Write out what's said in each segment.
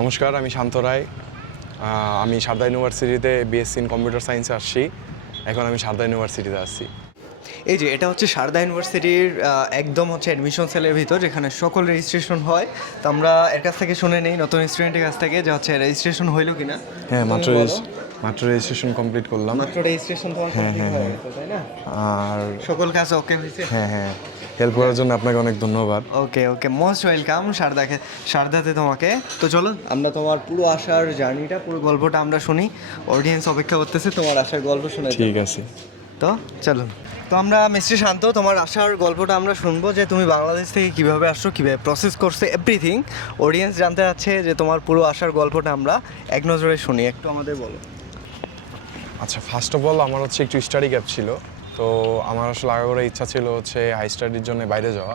নমস্কার, আমি শান্ত রায়। আমি সারদা ইউনিভার্সিটিতে বিএসসি ইন কম্পিউটার সায়েন্সে আসছি। এখন আমি সারদা ইউনিভার্সিটিতে আসছি। এই যে এটা হচ্ছে সারদা ইউনিভার্সিটির একদম হচ্ছে অ্যাডমিশন সেলের ভিতর, যেখানে সকল রেজিস্ট্রেশন হয়। তো আমরা এর কাছ থেকে শুনে নেই নতুন স্টুডেন্টের কাছ থেকে যে হচ্ছে রেজিস্ট্রেশন হইলো কিনা। হ্যাঁ, মাত্র রেজিস্ট্রেশন কমপ্লিট করলাম। মাত্র রেজিস্ট্রেশন তোমার কমপ্লিট হয়ে গেছে, তাই না? আর সকল কাজ ওকে হয়েছে? হ্যাঁ, হেল্প করার জন্য আপনাকে অনেক ধন্যবাদ। ওকে, মোস্ট ওয়েলকাম সারদাতে তোমাকে। তো চলো আমরা তোমার পুরো আসার জার্নিটা, পুরো গল্পটা আমরা শুনি। অডিয়েন্স অপেক্ষা করতেছে তোমার আসার গল্প শুনে। ঠিক আছে, তো চলো। তো আমরা মিস্টার শান্ত, তোমার আসার গল্পটা আমরা শুনবো, যে তুমি বাংলাদেশ থেকে কীভাবে আসছো, কীভাবে প্রসেস করছে, এভরিথিং। অডিয়েন্স জানতে চাচ্ছে যে তোমার পুরো আসার গল্পটা আমরা এক নজরে শুনি, একটু আমাদের বলো। আচ্ছা, ফার্স্ট অফ অল আমার হচ্ছে একটু স্টাডি গ্যাপ ছিল। তো আমার আসলে আগাগোড়া ইচ্ছা ছিল হচ্ছে হাই স্টাডির জন্য বাইরে যাওয়া।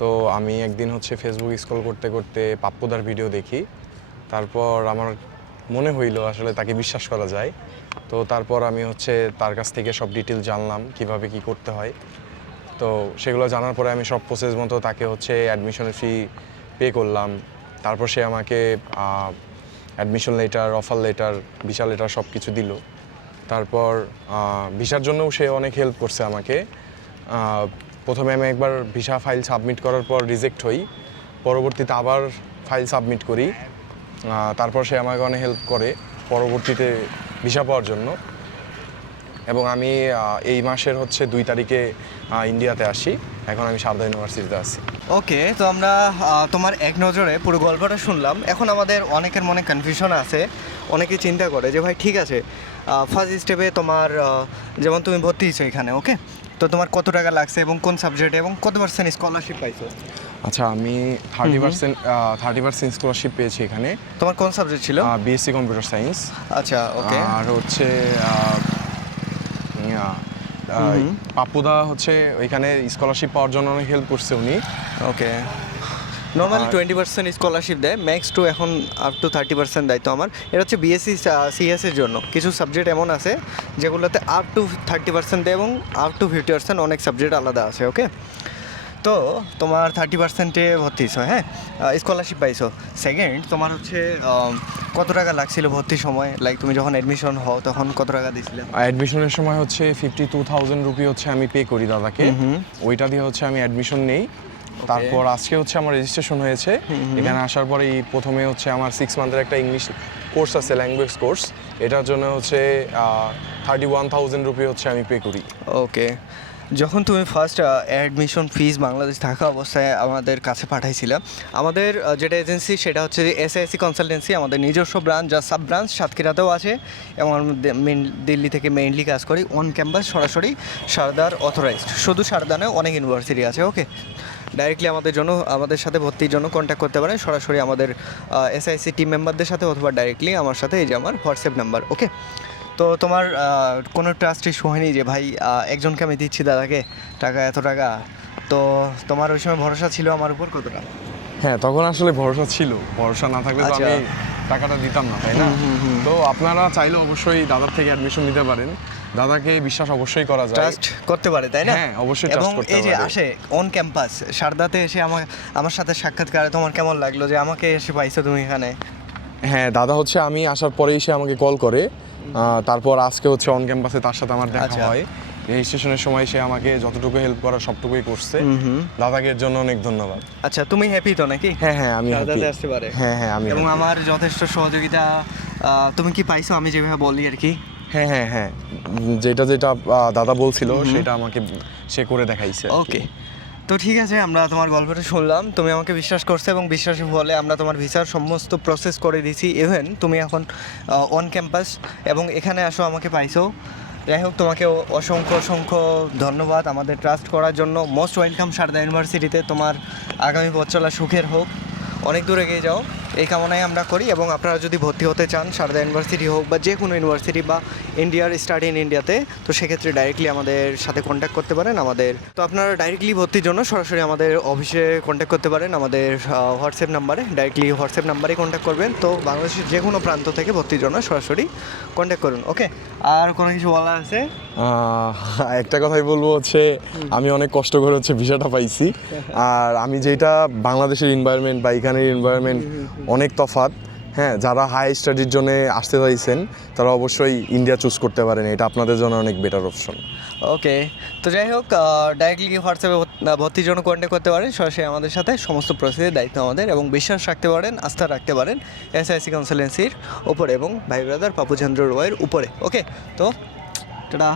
তো আমি একদিন হচ্ছে ফেসবুক স্ক্রল করতে করতে পাপ্পুদার ভিডিও দেখি। তারপর আমার মনে হইলো আসলে তাকে বিশ্বাস করা যায়। তো তারপর আমি হচ্ছে তার কাছ থেকে সব ডিটেল জানলাম কিভাবে কি করতে হয়। তো সেগুলো জানার পরে আমি সব প্রসেস মতো তাকে হচ্ছে অ্যাডমিশনের ফি পে করলাম। তারপর সে আমাকে admission letter, offer letter, visa letter সব কিছু দিল। তারপর ভিসার জন্যও সে অনেক হেল্প করছে আমাকে। প্রথমে আমি একবার ভিসা ফাইল সাবমিট করার পর রিজেক্ট হই, পরবর্তীতে আবার ফাইল সাবমিট করি। তারপর সে আমাকে অনেক হেল্প করে পরবর্তীতে ভিসা পাওয়ার জন্য। এবং আমি এই মাসের হচ্ছে 2 তারিখে ইন্ডিয়াতে আসি। এখন আমি সারদা ইউনিভার্সিটিতে আছি। ওকে, তো আমরা তোমার এক নজরে পুরো গল্পটা শুনলাম। এখন আমাদের অনেকের মনে কনফিউশন আছে, অনেকে চিন্তা করে যে ভাই ঠিক আছে, ফার্স্ট স্টেপে তোমার যেমন তুমি ভর্তি হয়েছো এখানে, ওকে, তো তোমার কত টাকা লাগছে এবং কোন সাবজেক্টে এবং কত পার্সেন্ট স্কলারশিপ পাইছো? আচ্ছা, আমি 30% স্কলারশিপ পেয়েছি এখানে। তোমার কোন সাবজেক্ট ছিল? BSc computer science. আচ্ছা, ওকে। আর হচ্ছে পাপ্পুদা হচ্ছে ওইখানে স্কলারশিপ পাওয়ার জন্য অনেক হেল্প করছে উনি। ওকে, নর্মালি 20% স্কলারশিপ দেয়, ম্যাক্স টু এখন আপ টু 30% দেয়। তো আমার এটা হচ্ছে বিএসসি সিএসের জন্য। কিছু সাবজেক্ট এমন আছে যেগুলোতে আপ টু 30% দেয় এবং আপ টু 50% অনেক সাবজেক্ট আলাদা আছে, ওকে। তো তোমার 30%-এ ভর্তি হয়েছো, হ্যাঁ, স্কলারশিপ পাইছো। সেকেন্ড, তোমার হচ্ছে কত টাকা লাগছিল ভর্তির সময়? লাইক তুমি যখন অ্যাডমিশন হও তখন কত টাকা দিয়েছিলে? অ্যাডমিশনের সময় হচ্ছে 52,000 রুপি হচ্ছে আমি পে করি দাদাকে। ওইটা দিয়ে হচ্ছে আমি অ্যাডমিশন নেই। তারপর আজকে হচ্ছে আমার রেজিস্ট্রেশন হয়েছে। এখানে আসার পরেই প্রথমে হচ্ছে আমার 6 মান্থের একটা ইংলিশ কোর্স আছে, ল্যাঙ্গুয়েজ কোর্স। এটার জন্য হচ্ছে 31,000 রুপি হচ্ছে আমি পে করি। ওকে, যখন তুমি ফার্স্ট অ্যাডমিশন ফিজ বাংলাদেশ থাকা অবস্থায় আমাদের কাছে পাঠাইছিলে, আমাদের যেটা এজেন্সি সেটা হচ্ছে এসআইসি কনসালটেন্সি, আমাদের নিজস্ব ব্রাঞ্চ যা সাব ব্রাঞ্চ সাতক্ষীরাতেও আছে, এবং আমরা দিল্লি থেকে মেইনলি কাজ করি অন ক্যাম্পাস, সরাসরি সারদার অথরাইজড। শুধু সারদা নয়, অনেক ইউনিভার্সিটি আছে, ওকে। ডাইরেক্টলি আমাদের সাথে ভর্তির জন্য কন্ট্যাক্ট করতে পারেন, সরাসরি আমাদের এসআইসি টিম মেম্বারদের সাথে, অথবা ডাইরেক্টলি আমার সাথে। এই যে আমার হোয়াটসঅ্যাপ নাম্বার, ওকে। তো তোমার কোনো ট্রাস্ট ইস্যু হয়নি যে ভাই একজনকে আমি দিচ্ছি দাদাকে টাকা, এত টাকা? তো তোমার ওই সময় ভরসা ছিল আমার উপর কতটা? হ্যাঁ, তখন আসলে ভরসা ছিল। ভরসা না থাকলে তো আমি টাকাটা দিতাম না, তাই না? তো আপনারা চাইলে অবশ্যই দাদার থেকে অ্যাডমিশন নিতে পারেন। দাদাকে বিশ্বাস অবশ্যই করা যায়, ট্রাস্ট করতে পারে, তাই না? হ্যাঁ, অবশ্যই ট্রাস্ট করতে পারে। এই যে আসে অন ক্যাম্পাস সারদাতে এসে আমার সাথে সাক্ষাৎকারে তোমার কেমন লাগলো যে আমাকে এসে পাইছো তুমি এখানে? হ্যাঁ, দাদা হচ্ছে আমি আসার পরেই সে আমাকে কল করে। তারপর আজকে হচ্ছে অন ক্যাম্পাসে তার সাথে আমার দেখা হয়। রেজিস্ট্রেশনের সময় সে আমাকে যতটুকু হেল্প করা সবটুকুই করছে। দাদাকে এর জন্য অনেক ধন্যবাদ। আচ্ছা, তুমি হ্যাপি তো নাকি? হ্যাঁ, আমি সারদাতে আসতে পারে। হ্যাঁ, আমি এবং আমার যথেষ্ট সহযোগিতা তুমি কি পাইছো আমি যেভাবে বলি আর কি? হ্যাঁ, যেটা দাদা বলছিল সেটা আমাকে সে করে দেখাইছে। ওকে, তো ঠিক আছে, আমরা তোমার গল্পটা শুনলাম, তুমি আমাকে বিশ্বাস করছো এবং বিশ্বাসের ফলে আমরা তোমার ভিসার সমস্ত প্রসেস করে দিয়েছি। ইভেন তুমি এখন অন ক্যাম্পাস এবং এখানে আসো, আমাকে পাইছো। যাই হোক, তোমাকে অসংখ্য ধন্যবাদ আমাদের ট্রাস্ট করার জন্য। মোস্ট ওয়েলকাম সারদা ইউনিভার্সিটিতে। তোমার আগামী পথ চলা সুখের হোক, অনেক দূর এগিয়ে যাও, এই কামনাই আমরা করি। এবং আপনারা যদি ভর্তি হতে চান সারদা ইউনিভার্সিটি হোক বা যে কোনো ইউনিভার্সিটি বা ইন্ডিয়ার স্টাডি ইন ইন্ডিয়াতে, তো সেক্ষেত্রে ডাইরেক্টলি আমাদের সাথে কন্ট্যাক্ট করতে পারেন। তো আপনারা ডাইরেক্টলি ভর্তির জন্য সরাসরি আমাদের অফিসে কন্ট্যাক্ট করতে পারেন, আমাদের হোয়াটসঅ্যাপ নাম্বারে, ডাইরেক্টলি হোয়াটসঅ্যাপ নাম্বারেই কন্ট্যাক্ট করবেন। তো বাংলাদেশের যে কোনো প্রান্ত থেকে ভর্তির জন্য সরাসরি কন্ট্যাক্ট করুন, ওকে। আর কোনো কিছু বলার আছে? একটা কথাই বলবো হচ্ছে, আমি অনেক কষ্ট করে হচ্ছে ভিসাটা পাইছি। আর আমি যেটা বাংলাদেশের এনভায়রনমেন্ট বা এখানের এনভায়রনমেন্ট অনেক তফাৎ। হ্যাঁ, যারা হাই স্টাডির জন্য আসতে চাইছেন তারা অবশ্যই ইন্ডিয়া চুজ করতে পারেন, এটা আপনাদের জন্য অনেক বেটার অপশন। ওকে, তো যাই হোক, ডাইরেক্টলি হোয়াটসঅ্যাপে ভর্তির জন্য কন্ট্যাক্ট করতে পারেন সরাসরি আমাদের সাথে, সমস্ত প্রসেসের দায়িত্ব আমাদের, এবং বিশ্বাস রাখতে পারেন, আস্থা রাখতে পারেন এসআইসি কাউন্সিলেন্সির উপরে এবং ভাই ব্রাদার পাপু চন্দ্র রয়ের উপরে। ওকে, তো টাটা।